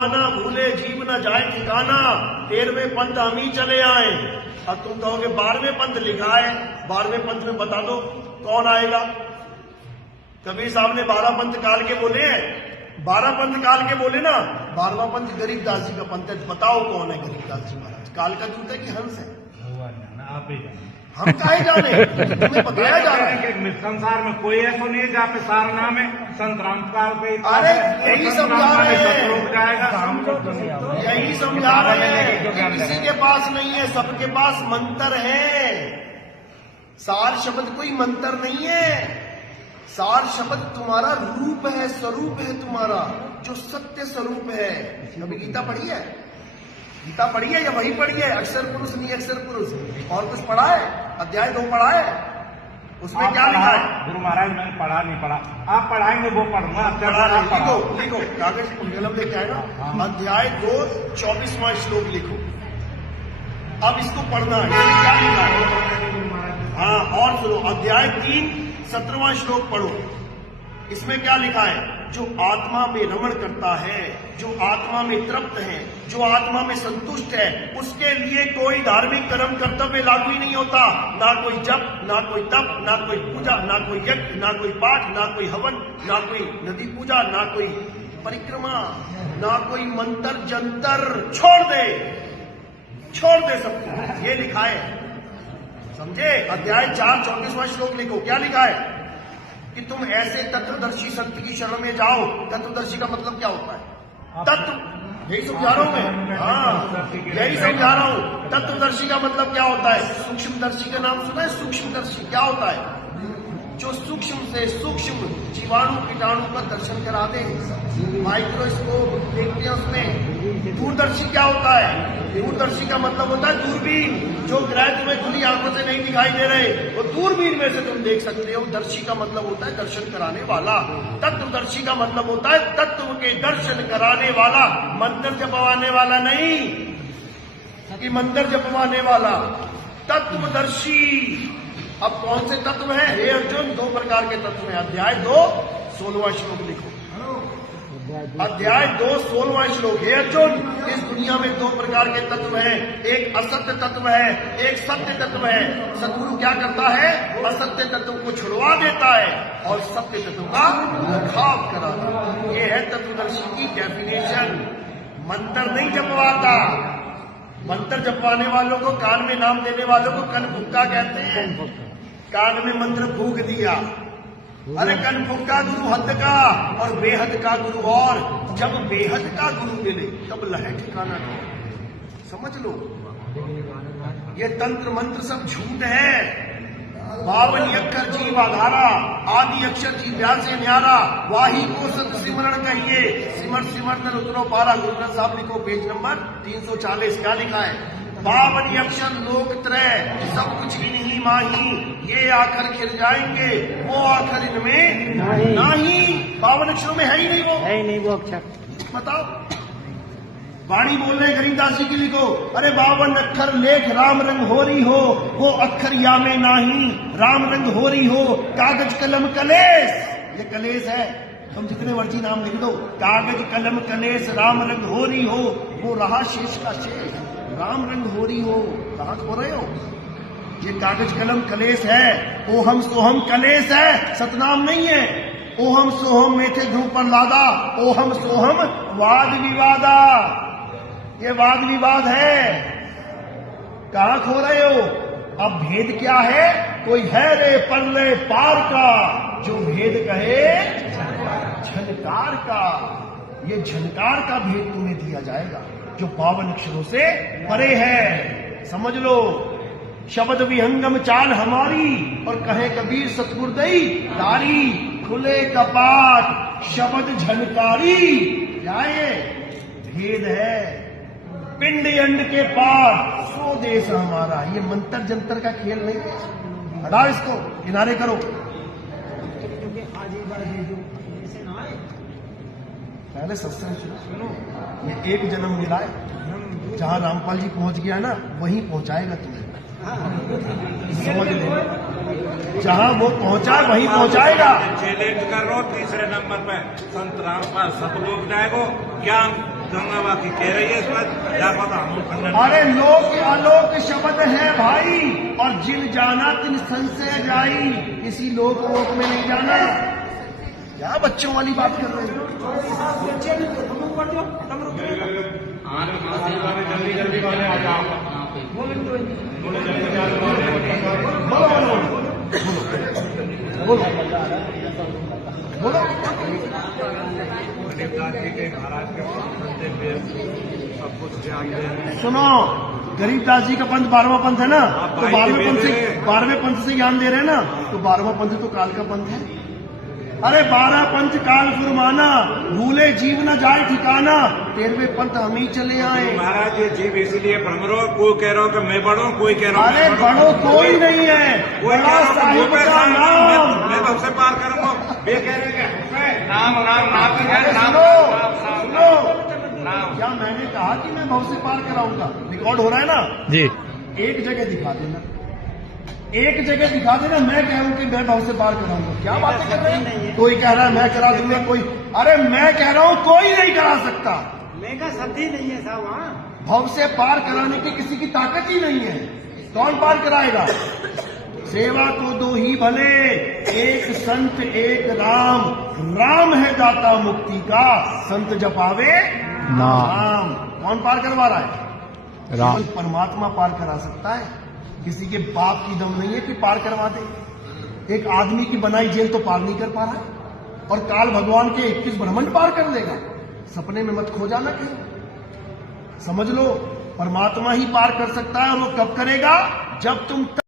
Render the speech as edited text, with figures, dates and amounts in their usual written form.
ना भूले जीव न जाए ठिकाना, 13वें पंथ हम ही चले आए। और तुम कहोगे 12वें पंथ लिखा है, 12वें पंथ में बता दो कौन आएगा। कबीर साहब ने 12 पंथ काल के बोले हैं, 12 पंथ काल के बोले ना। 12वां पंथ गरीबदास जी का पंथ है। बताओ कौन है गरीबदास जी महाराज? काल का दूत है कि हंस है? आप ही जाने। हम काहे जाने, तुम्हें बताया जा रहा है। संसार में कोई ऐसा नहीं है जहाँ पे सारा नाम है संत रामपाल पे। अरे यही समझा रहे हैं, जाएगा, यही समझा रहे हैं कि किसी के पास नहीं है, सबके पास मंत्र है। सार शब्द कोई मंत्र नहीं है। सार शब्द तुम्हारा रूप है, स्वरूप है तुम्हारा, जो सत्य स्वरूप है। कभी गीता पढ़ी है? गीता पढ़ी है या वही पढ़ी है? अक्षर पुरुष नहीं अक्षर पुरुष, और कुछ पढ़ा है? अध्याय 2 पढ़ा है? उसमें क्या लिखा है? गुरु महाराज मैंने पढ़ा नहीं पढ़ा, आप पढ़ाएंगे वो पढ़ूंगा। लिखो लिखो, कागज कलम लेके आए ना। अध्याय 2 24वां श्लोक लिखो। अब इसको पढ़ना है, इसमें क्या लिखा है? हाँ, और सुनो, अध्याय 3 17वां श्लोक पढ़ो। इसमें क्या लिखा है? जो आत्मा में रमण करता है, जो आत्मा में तृप्त है, जो आत्मा में संतुष्ट है, उसके लिए कोई धार्मिक कर्म कर्तव्य लागू ही नहीं होता। ना कोई जप, ना कोई तप, ना कोई पूजा, ना कोई यज्ञ, ना कोई पाठ, ना कोई हवन, ना कोई नदी पूजा, ना कोई परिक्रमा, ना कोई मंत्र जंतर। छोड़ दे सब कुछ। ये लिखा है, समझे? अध्याय 4 24वां श्लोक लिखो। क्या लिखा है? कि तुम ऐसे तत्वदर्शी संत की शरण में जाओ। तत्वदर्शी का मतलब क्या होता है? तत्व, यही समझा रहा हूं मैं। हाँ, यही समझा रहा हूं। तत्वदर्शी का मतलब क्या होता है? सूक्ष्मदर्शी का नाम सुना है? सूक्ष्मदर्शी क्या होता है? जो सूक्ष्म से सूक्ष्म जीवाणु कीटाणु का दर्शन करा दे। माइक्रोस्कोप देखते हैं उसमें। दूरदर्शी क्या होता है? दूरदर्शी का मतलब होता है दूरबीन। जो ग्रह तुम्हें खुली आंखों से नहीं दिखाई दे रहे, वो दूरबीन में से तुम देख सकते हो। दर्शी का मतलब होता है दर्शन कराने वाला। तत्वदर्शी का मतलब होता है तत्व के दर्शन कराने वाला, मंत्र जपवाने वाला नहीं कि मंत्र जपवाने वाला। तत्वदर्शी। अब कौन से तत्व हैं? हे अर्जुन, 2 प्रकार के तत्व हैं। अध्याय 2 16वां श्लोक लिखो। अध्याय 2 16वां श्लोक। हे अर्जुन, इस दुनिया में 2 प्रकार के तत्व हैं। एक असत्य तत्व है, एक सत्य तत्व है। सद्गुरु क्या करता है? असत्य तत्व को छुड़वा देता है और सत्य तत्व का रखाव कराता है। ये है तत्वदर्शी की डेफिनेशन। मंत्र नहीं जपवाता। मंत्र जपवाने वालों को, कान में नाम देने वालों को कन फुक्का कहते हैं। कान में मंत्र फूक दिया। अरे कन फुक्का गुरु हद का और बेहद का गुरु और। जब बेहद का गुरु मिले तब लहे ठिकाना। समझ लो, ये तंत्र मंत्र सब झूठ है। 52 अक्षर जीव आधारा, आदि अक्षर जी व्यास से न्यारा। वाही को सत सिमरण कहिए, सिमर सिमर नर उतरो पारा। गुरु ग्रंथ साहब लिखो, पेज नंबर 340। क्या लिखा है? 52 अक्षर लोक त्रय, सब कुछ इन्हीं माही। ये आखर खिल जाएंगे, वो आखर इनमें नहीं। 52 अक्षरों में है ही नहीं वो अक्षर। बताओ, वाणी बोल रहे गरीबदास जी की लिखो। अरे 52 अक्षर लेख राम रंग हो रही हो, वो अक्षर या में नाही। राम रंग हो रही हो, कागज कलम कलेस। ये कलेस है, तुम जितने मर्जी नाम लिख दो। कागज कलम कलेस, राम रंग हो रही हो, वो रहा शेष का शेष। राम रंग हो रही हो, कहां खो रहे हो? ये कागज कलम कलेस है। ओहम सोहम कलेस है, सतनाम नहीं है। ओहम सोहम में थे ध्रुव पर लादा, ओहम सोहम वाद विवादा। ये वाद विवाद है। कहां खो रहे हो? अब भेद क्या है? कोई है रे परले पार का, जो भेद कहे झनकार का। ये झनकार का भेद तुम्हें दिया जाएगा, जो 52 अक्षरों से परे है। समझ लो, शब्द विहंगम चाल हमारी, और कहे कबीर सतगुरुदई दारी। खुले कपाट शब्द झनकारी। क्या ये भेद है? पिंड अंड के पार, सो देश हमारा। ये मंत्र जंतर का खेल नहीं है। हटाओ इसको, किनारे करो। पहले सत्संग सुनो। ये एक जन्म मिला है, जहां रामपाल जी पहुंच गया ना, वहीं पहुंचाएगा तुम्हें। समझ ले, जहां वो पहुंचा वहीं पहुंचाएगा। चैलेंज कर रहा हूं, तीसरे नंबर पे संत रामपाल सतलोक जाएगो ज्ञान गंगा बाकी कह रही है इसमें क्या पता हम खंडन। अरे लोक आलोक शब्द है भाई, और जिन जाना तिन संशय जाई, किसी लोक वोक में नहीं जाना। क्या बच्चों वाली बात कर रहे हैं? जल्दी जल्दी आ जाओ। बोलो बोलो बोलो बोलो। गरीबदास जी के महाराज के सब कुछ ज्ञान दे। सुनो, गरीबदास जी का पंथ 12वां पंथ है ना, तो 12वें पंथ से ज्ञान दे रहे हैं ना, तो 12वां पंथ तो काल का पंथ है। अरे 12 पंथ काल फुरमाना, भूले जीव न जाए ठिकाना, 13वें पंथ हम ही चले आए। महाराज ये जीव इसीलिए भ्रम रहो, कोई कह रहा हो कि मैं बढ़ो, कोई कह रहा अरे बड़ो कोई नहीं है, कोई कह बड़ा रहा साहिब का नाम। मैं तो उससे पार करूंगा। वे कह रहे हैं नाम नाम नाम सुनो, क्या मैंने कहा कि मैं भव से पार कराऊंगा? रिकॉर्ड हो रहा है ना जी। एक जगह दिखा देना, एक जगह दिखा देना, मैं कह रहा हूं कि मैं भव से पार कराऊंगा। क्या बातें कर रहे हैं? कोई कह रहा है मैं करा दूंगा, कोई, अरे मैं कह रहा हूं कोई नहीं करा सकता। मेगा शब्द ही नहीं है साहब वहाँ। भव से पार कराने की किसी की ताकत ही नहीं है। कौन पार कराएगा? सेवा को दो ही भले, एक संत एक राम, राम है दाता मुक्ति का, संत जपावे नाम। कौन पार करवा रहा है? राम। केवल परमात्मा पार करा सकता है, किसी के बाप की दम नहीं है कि पार करवा दे। एक आदमी की बनाई जेल तो पार नहीं कर पा रहा है, और काल भगवान के 21 ब्रह्मांड पार कर देगा। सपने में मत खो जाना कहीं, समझ लो परमात्मा ही पार कर सकता है। और वो कब करेगा? जब तुम